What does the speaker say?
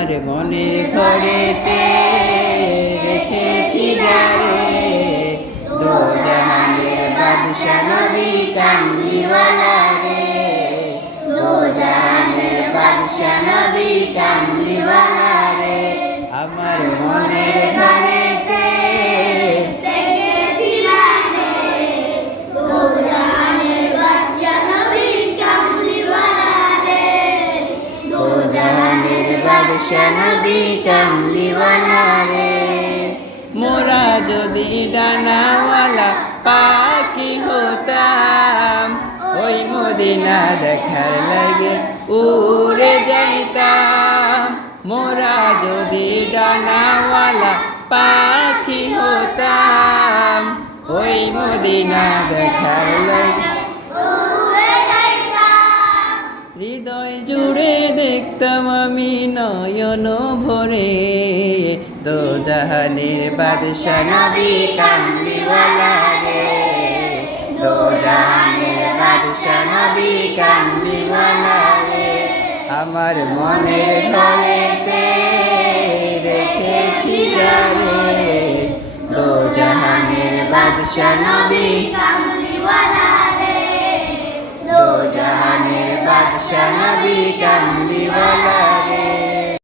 আমার মনের ঘরেতে রেখেছি যারে, দো জাহানের বাদশা নবী কামলিওয়ালা রে, দো জাহানের বাদশা নবী কামলিওয়ালা রে। আমার মনের ঘরেতে বাদশা নবী কামলিওয়ালা রে। মোরা যদি ডানাওয়ালা পাখি হতাম, ওই মদিনা দেখার লাগে উড়ে যাইতাম। মোরা যদি ডানাওয়ালা পাখি হতাম, ওই মদিনা দেখার লাগে হৃদয় জুড়ে দেখতাম আমি নয়ন ভরে, দো জাহানের বাদশা নবী কামলিওয়ালা রে, দো জাহানের বাদশা নবী কামলিওয়ালা রে। আমার মনের ঘরেতে রেখেছি যারে, দো জাহানের বাদশা নবী কামলিওয়ালা রে, দো জাহানের বাদশা নবী কামলিওয়ালা রে।